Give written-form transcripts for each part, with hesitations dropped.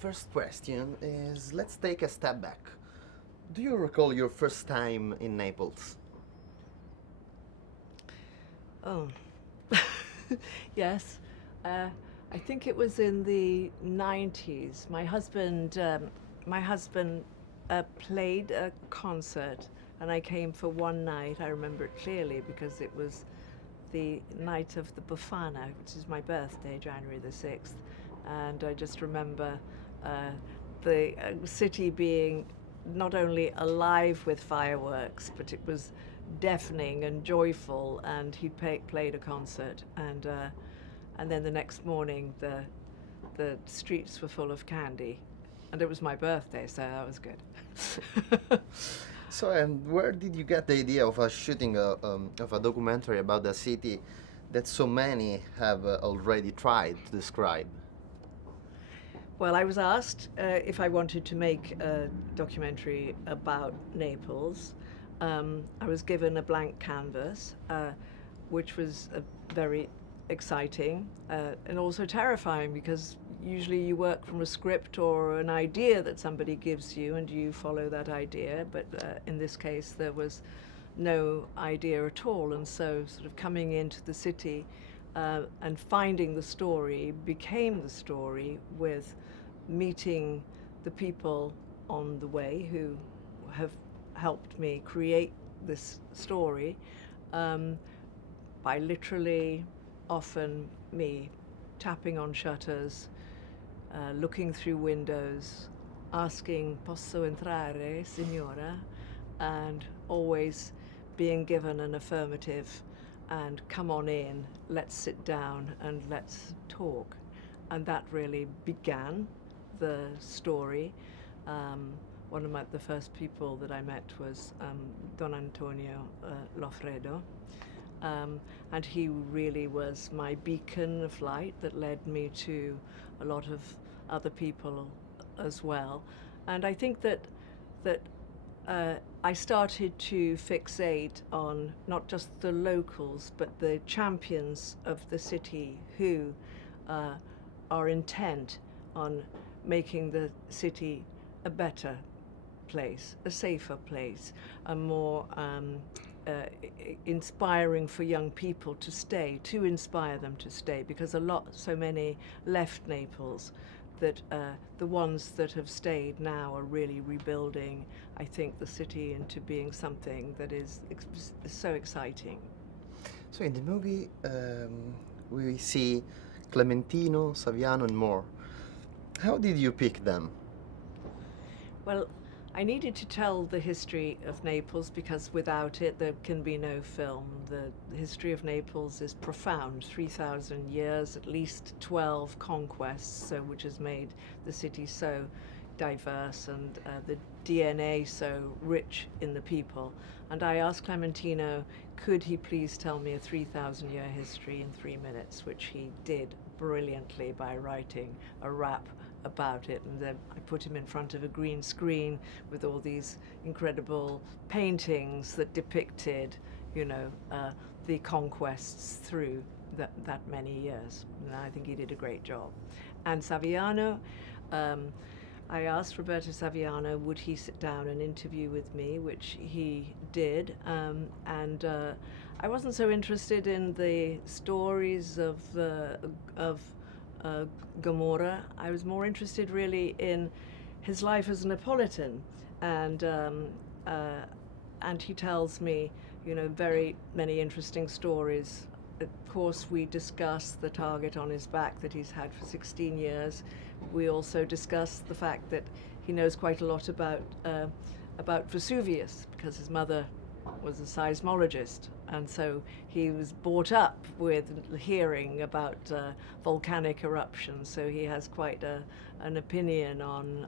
first question is, let's take a step back. Do you recall your first time in Naples? Oh, yes. I think it was in the 90s. My husband played a concert, and I came for one night. I remember it clearly because it was the night of the Befana, which is my birthday, January the 6th. And I just remember the city being not only alive with fireworks, but it was deafening and joyful. And he played a concert, and then the next morning the streets were full of candy, and it was my birthday, so that was good. So, and where did you get the idea of shooting of a documentary about a city that so many have already tried to describe? Well, I was asked if I wanted to make a documentary about Naples. I was given a blank canvas, which was very exciting and also terrifying, because usually you work from a script or an idea that somebody gives you and you follow that idea, but in this case there was no idea at all, and so sort of coming into the city and finding the story became the story, with meeting the people on the way who have helped me create this story, by literally often me tapping on shutters, looking through windows, asking "Posso entrare, signora?" and always being given an affirmative and "Come on in, let's sit down and let's talk." And that really began the story. One of the first people that I met was Don Antonio Loffredo, and he really was my beacon of light that led me to a lot of other people as well. And I think that I started to fixate on not just the locals, but the champions of the city who are intent on making the city a better place, a safer place, a more inspiring for young people to stay, to inspire them to stay, because so many left Naples, that the ones that have stayed now are really rebuilding, I think, the city into being something that is so exciting. So in the movie we see Clementino, Saviano and more. How did you pick them? Well, I needed to tell the history of Naples, because without it there can be no film. The history of Naples is profound, 3,000 years, at least 12 conquests, so which has made the city so diverse, and the DNA so rich in the people. And I asked Clementino, could he please tell me a 3,000-year history in 3 minutes, which he did brilliantly by writing a rap about it. And then I put him in front of a green screen with all these incredible paintings that depicted, the conquests through that many years. And I think he did a great job. And Saviano, I asked Roberto Saviano would he sit down and interview with me, which he did, and I wasn't so interested in the stories of Gomorrah. I was more interested really in his life as a Neapolitan, and he tells me, very many interesting stories. Of course, we discuss the target on his back that he's had for 16 years. We also discuss the fact that he knows quite a lot about Vesuvius, because his mother was a seismologist, and so he was brought up with hearing about volcanic eruptions. So he has quite an opinion on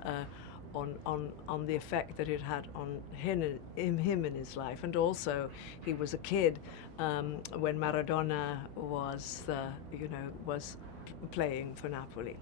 the effect that it had on him in his life. And also, he was a kid when Maradona was playing for Napoli.